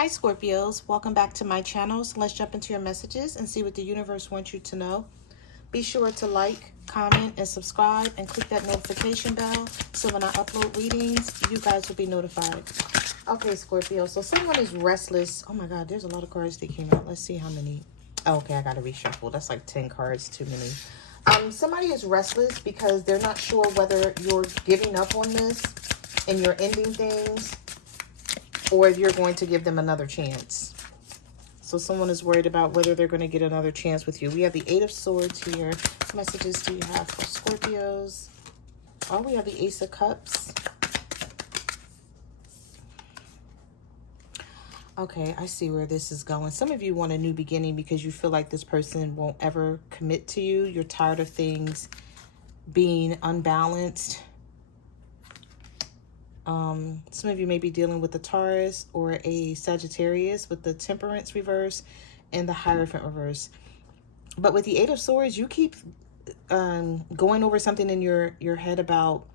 Hi Scorpios, welcome back to my channel. So let's jump into your messages and see what the universe wants you to know. Be sure to like, comment, and subscribe and click that notification bell so when I upload readings, you guys will be notified. Okay, Scorpio, so someone is restless. Oh my God, there's a lot of cards that came out. Let's see how many. Oh, okay, I gotta reshuffle. That's like 10 cards too many. Somebody is restless because they're not sure whether you're giving up on this and you're ending things, or if you're going to give them another chance. So someone is worried about whether they're going to get another chance with you. We have the Eight of Swords here. What messages do you have for Scorpios? Oh, we have the Ace of Cups. Okay, I see where this is going. Some of you want a new beginning because you feel like this person won't ever commit to you. You're tired of things being unbalanced. Some of you may be dealing with a Taurus or a Sagittarius with the Temperance reverse and the Hierophant reverse. But with the Eight of Swords, you keep going over something in your head about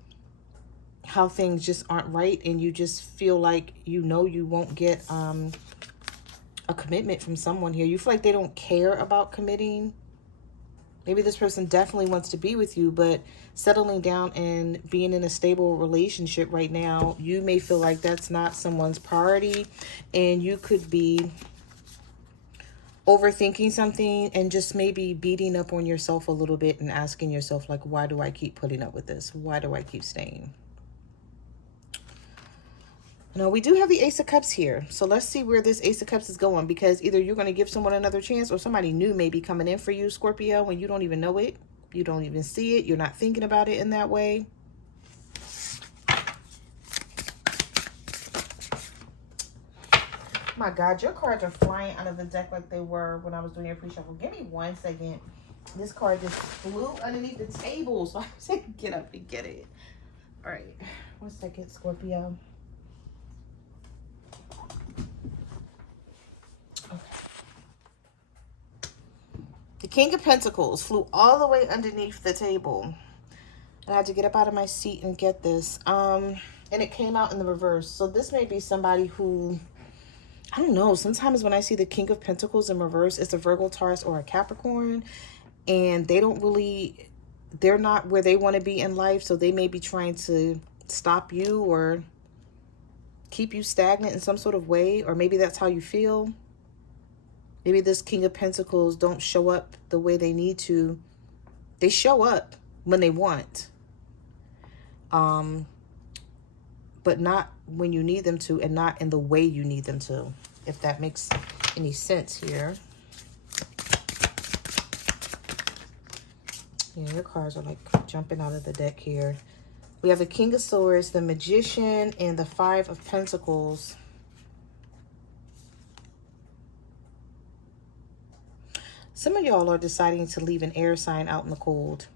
how things just aren't right, and you just feel like you won't get a commitment from someone here. You feel like they don't care about committing. Maybe this person definitely wants to be with you, but settling down and being in a stable relationship right now, you may feel like that's not someone's priority, and you could be overthinking something and just maybe beating up on yourself a little bit and asking yourself, like, why do I keep putting up with this? Why do I keep staying? Now, we do have the Ace of Cups here. So let's see where this Ace of Cups is going, because either you're going to give someone another chance or somebody new may be coming in for you, Scorpio, when you don't even know it. You don't even see it. You're not thinking about it in that way. My God, your cards are flying out of the deck like they were when I was doing your pre-shuffle. Give me 1 second. This card just flew underneath the table, so I said get up and get it. All right. 1 second, Scorpio. The King of Pentacles flew all the way underneath the table. And I had to get up out of my seat and get this. And it came out in the reverse. So this may be somebody who, I don't know, sometimes when I see the King of Pentacles in reverse, it's a Virgo, Taurus, or a Capricorn. And they're not where they want to be in life. So they may be trying to stop you or keep you stagnant in some sort of way. Or maybe that's how you feel. Maybe this King of Pentacles don't show up the way they need to. They show up when they want. But not when you need them to, and not in the way you need them to, if that makes any sense here. Yeah, your cards are like jumping out of the deck here. We have the King of Swords, the Magician, and the Five of Pentacles. Some of y'all are deciding to leave an air sign out in the cold.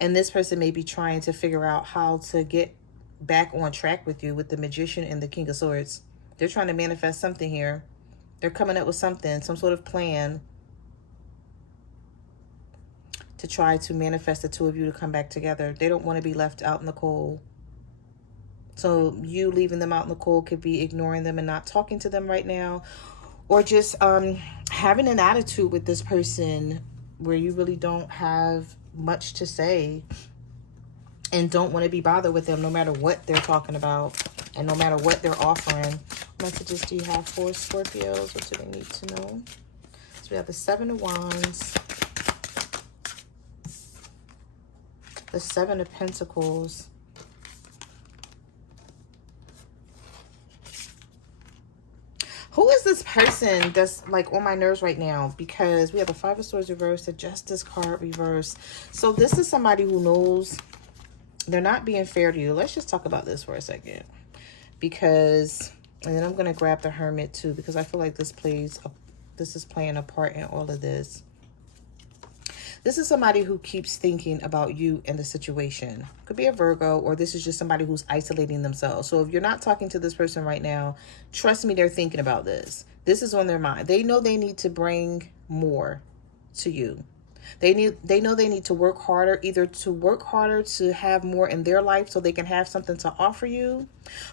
And this person may be trying to figure out how to get back on track with you with the Magician and the King of Swords. They're trying to manifest something here. They're coming up with something, some sort of plan to try to manifest the two of you to come back together. They don't want to be left out in the cold. So you leaving them out in the cold could be ignoring them and not talking to them right now. Or just having an attitude with this person where you really don't have much to say and don't want to be bothered with them no matter what they're talking about and no matter what they're offering. What messages do you have for Scorpios? What do they need to know? So we have the Seven of Wands, the Seven of Pentacles, who is this person that's like on my nerves right now? Because we have the Five of Swords reverse, the Justice card reverse. So this is somebody who knows they're not being fair to you. Let's just talk about this for a second. Because, and then I'm going to grab the Hermit too, because I feel like this is playing a part in all of this. This is somebody who keeps thinking about you and the situation. Could be a Virgo, or this is just somebody who's isolating themselves. So if you're not talking to this person right now, trust me, they're thinking about this. This is on their mind. They know they need to bring more to you. They know they need to work harder, either to work harder to have more in their life so they can have something to offer you.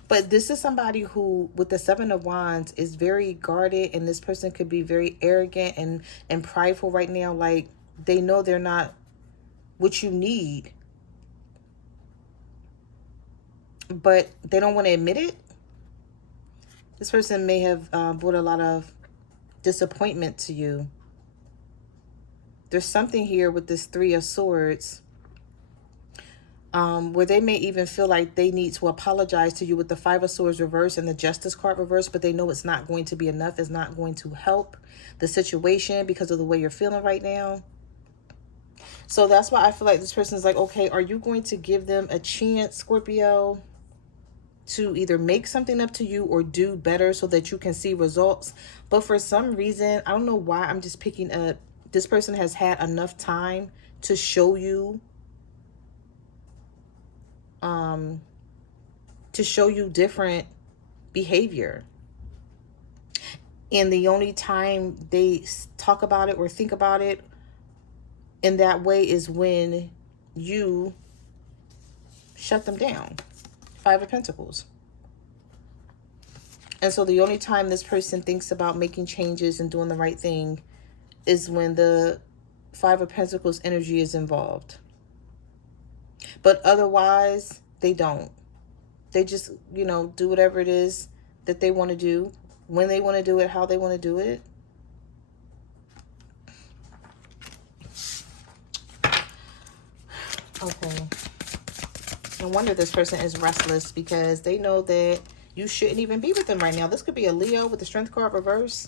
But this is somebody who, with the Seven of Wands, is very guarded, and this person could be very arrogant and prideful right now. Like, they know they're not what you need, but they don't want to admit it. This person may have brought a lot of disappointment to you. There's something here with this Three of Swords where they may even feel like they need to apologize to you with the Five of Swords reverse and the Justice card reverse, but they know it's not going to be enough. It's not going to help the situation because of the way you're feeling right now. So that's why I feel like this person's like, okay, are you going to give them a chance, Scorpio, to either make something up to you or do better so that you can see results? But for some reason, I don't know why, I'm just picking up, this person has had enough time to show you different behavior. And the only time they talk about it or think about it in that way is when you shut them down. Five of Pentacles. And so the only time this person thinks about making changes and doing the right thing is when the Five of Pentacles energy is involved. But otherwise, they don't. They just, you know, do whatever it is that they want to do, when they want to do it, how they want to do it. Okay. No wonder this person is restless, because they know that you shouldn't even be with them right now. This could be a Leo with the Strength card reverse.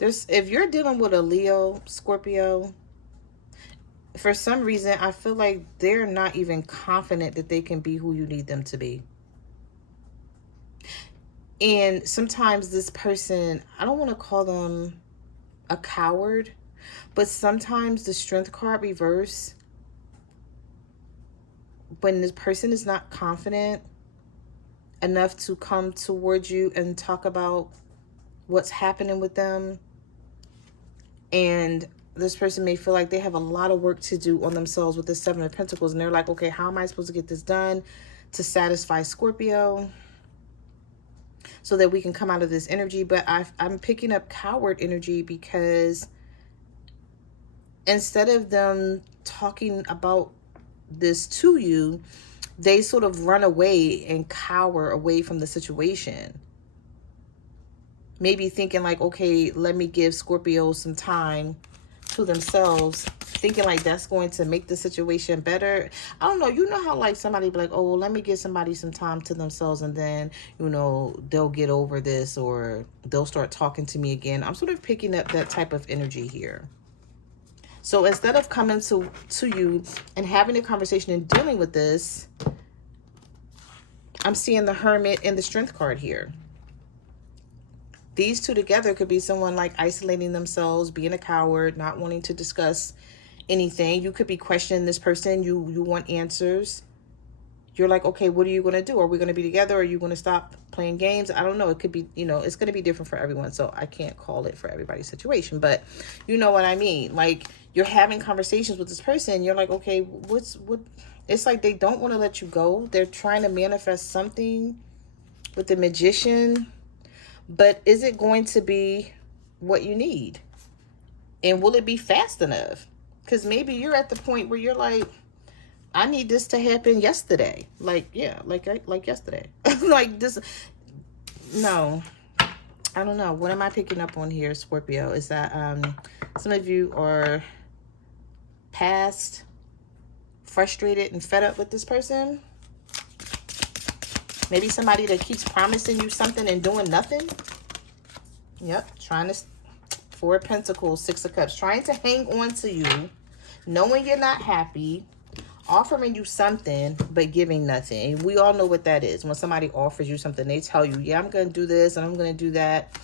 If you're dealing with a Leo, Scorpio, for some reason, I feel like they're not even confident that they can be who you need them to be. And sometimes this person, I don't want to call them a coward, but sometimes the Strength card reverse, when this person is not confident enough to come towards you and talk about what's happening with them, and this person may feel like they have a lot of work to do on themselves with the Seven of Pentacles, and they're like, okay, how am I supposed to get this done to satisfy Scorpio so that we can come out of this energy? But I'm picking up coward energy, because instead of them talking about this to you, they sort of run away and cower away from the situation. Maybe thinking like, okay, let me give Scorpio some time to themselves, thinking like that's going to make the situation better. I don't know. You know how like somebody be like, oh, well, let me give somebody some time to themselves, and then, you know, they'll get over this, or they'll start talking to me again. I'm sort of picking up that type of energy here. So instead of coming to you and having a conversation and dealing with this, I'm seeing the Hermit and the Strength card here. These two together could be someone like isolating themselves, being a coward, not wanting to discuss anything. You could be questioning this person. You want answers. You're like, okay, what are you going to do? Are we going to be together? Are you going to stop playing games? I don't know. It could be, you know, it's going to be different for everyone. So I can't call it for everybody's situation, but you know what I mean? Like, you're having conversations with this person. You're like, okay, what? It's like they don't want to let you go. They're trying to manifest something with the Magician. But is it going to be what you need? And will it be fast enough? Because maybe you're at the point where you're like, I need this to happen yesterday. Like, yeah, like yesterday. Like this. No, I don't know. What am I picking up on here, Scorpio? Is that some of you are past frustrated and fed up with this person? Maybe somebody that keeps promising you something and doing nothing. Yep, trying to, Four of Pentacles, Six of Cups, trying to hang on to you, knowing you're not happy, offering you something, but giving nothing. And we all know what that is. When somebody offers you something, they tell you, yeah, I'm going to do this and I'm going to do that.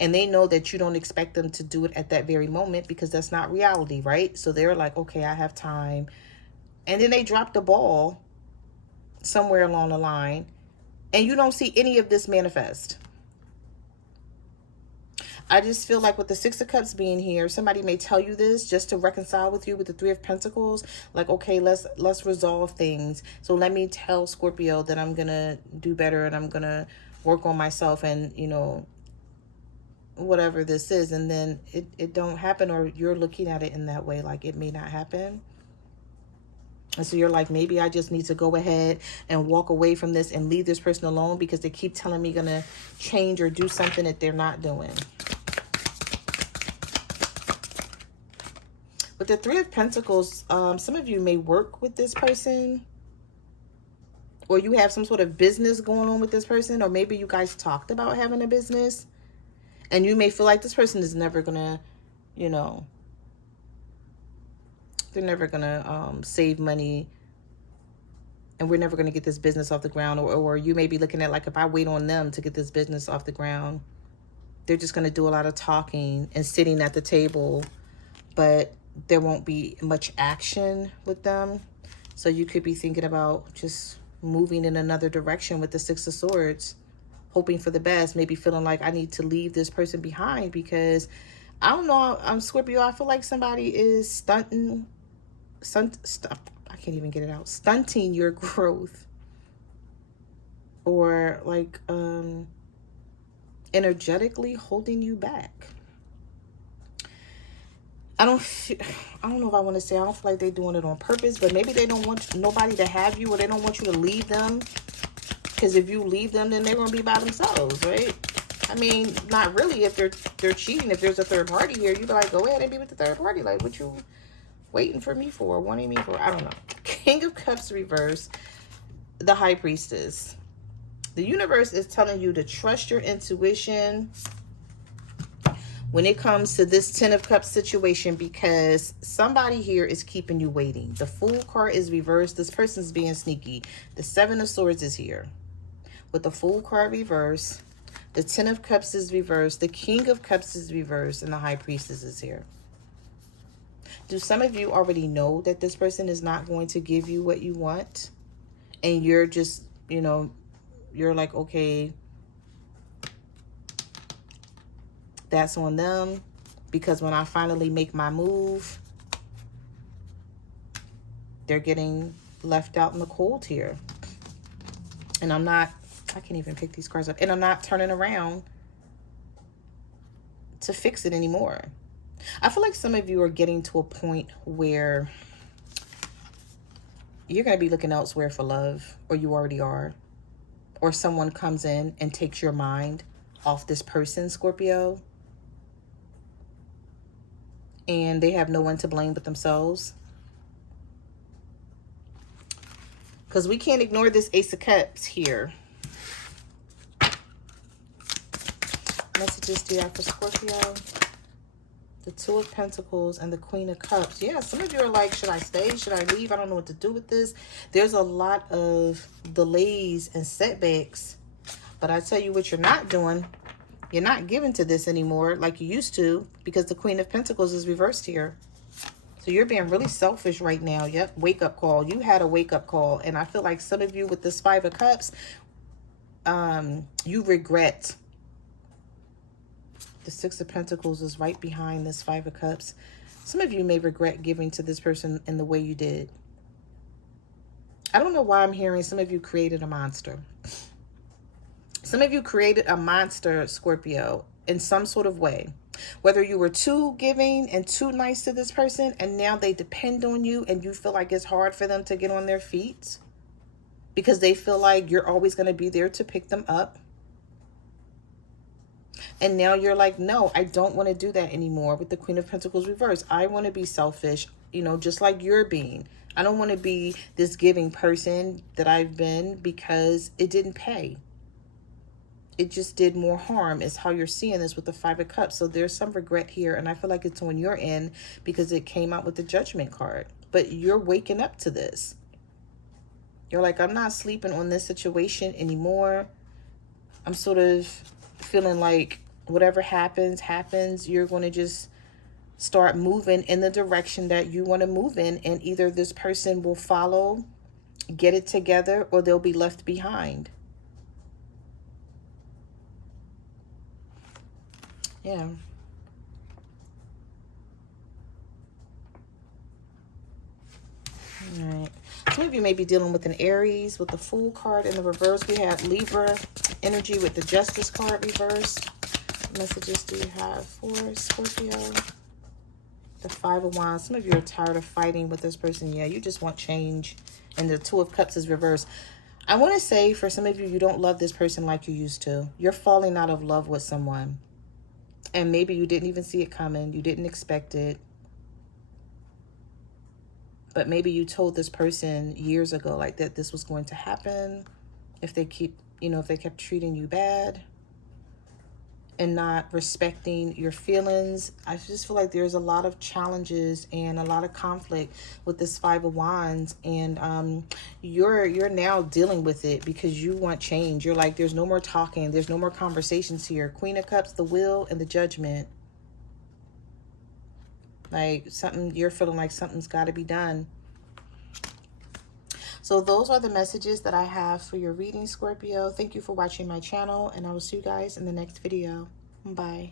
And they know that you don't expect them to do it at that very moment, because that's not reality, right? So they're like, okay, I have time. And then they drop the ball somewhere along the line. And you don't see any of this manifest. I just feel like with the Six of Cups being here, somebody may tell you this just to reconcile with you with the Three of Pentacles. Like, okay, let's resolve things. So let me tell Scorpio that I'm going to do better and I'm going to work on myself and, you know, whatever this is. And then it don't happen, or you're looking at it in that way, like it may not happen. And so you're like, maybe I just need to go ahead and walk away from this and leave this person alone because they keep telling me gonna change or do something that they're not doing. With the Three of Pentacles, some of you may work with this person, or you have some sort of business going on with this person, or maybe you guys talked about having a business, and you may feel like this person is never gonna, you know, they're never gonna save money, and we're never gonna get this business off the ground. Or you may be looking at, like, if I wait on them to get this business off the ground, they're just gonna do a lot of talking and sitting at the table, but there won't be much action with them. So you could be thinking about just moving in another direction with the Six of Swords, hoping for the best, maybe feeling like I need to leave this person behind because, I don't know, Scorpio, I feel like somebody is stunting your growth, or like energetically holding you back. I don't know if I want to say, I don't feel like they're doing it on purpose, but maybe they don't want nobody to have you, or they don't want you to leave them, because if you leave them, then they're going to be by themselves, right? I mean, not really. If they're cheating, if there's a third party here, you'd be like, go ahead and be with the third party. Like, what you waiting for me for, wanting me for? I don't know. King of Cups reverse, the High Priestess. The universe is telling you to trust your intuition when it comes to this Ten of Cups situation, because somebody here is keeping you waiting. The Fool card is reversed. This person's being sneaky. The Seven of Swords is here. With the Fool card reversed, the Ten of Cups is reversed, the King of Cups is reversed, and the High Priestess is here. Do some of you already know that this person is not going to give you what you want? And you're just, you know, you're like, okay, that's on them, because when I finally make my move, they're getting left out in the cold here. And I can't even pick these cards up. And I'm not turning around to fix it anymore. I feel like some of you are getting to a point where you're going to be looking elsewhere for love, or you already are. Or someone comes in and takes your mind off this person, Scorpio, and they have no one to blame but themselves. Because we can't ignore this Ace of Cups here. Messages do you have for Scorpio? The Two of Pentacles and the Queen of Cups. Yeah, some of you are like, should I stay? Should I leave? I don't know what to do with this. There's a lot of delays and setbacks. But I tell you what you're not doing. You're not giving to this anymore like you used to, because the Queen of Pentacles is reversed here. So you're being really selfish right now. Yep, wake up call. You had a wake up call. And I feel like some of you with this Five of Cups, you regret. The Six of Pentacles is right behind this Five of Cups. Some of you may regret giving to this person in the way you did. I don't know why I'm hearing some of you created a monster. Some of you created a monster, Scorpio, in some sort of way. Whether you were too giving and too nice to this person, and now they depend on you, and you feel like it's hard for them to get on their feet because they feel like you're always going to be there to pick them up. And now you're like, no, I don't want to do that anymore with the Queen of Pentacles reversed. I want to be selfish, you know, just like you're being. I don't want to be this giving person that I've been, because it didn't pay. It just did more harm, is how you're seeing this with the Five of Cups. So there's some regret here, and I feel like it's on your end because it came out with the Judgment card. But you're waking up to this. You're like, I'm not sleeping on this situation anymore. I'm sort of feeling like whatever happens, happens. You're going to just start moving in the direction that you want to move in, and either this person will follow, get it together, or they'll be left behind. Yeah. All right. Some of you may be dealing with an Aries with the Fool card in the reverse. We have Libra energy with the Justice card reversed. What messages do you have for Scorpio? The Five of Wands. Some of you are tired of fighting with this person. Yeah, you just want change. And the Two of Cups is reversed. I want to say for some of you, you don't love this person like you used to. You're falling out of love with someone. And maybe you didn't even see it coming. You didn't expect it. But maybe you told this person years ago like that this was going to happen. If they keep, if they kept treating you bad and not respecting your feelings. I just feel like there's a lot of challenges and a lot of conflict with this Five of Wands, and you're now dealing with it because you want change. You're like, there's no more talking, there's no more conversations here. Queen of Cups, the Will, and the Judgment. Like you're feeling like something's got to be done. So those are the messages that I have for your reading, Scorpio. Thank you for watching my channel, and I will see you guys in the next video. Bye.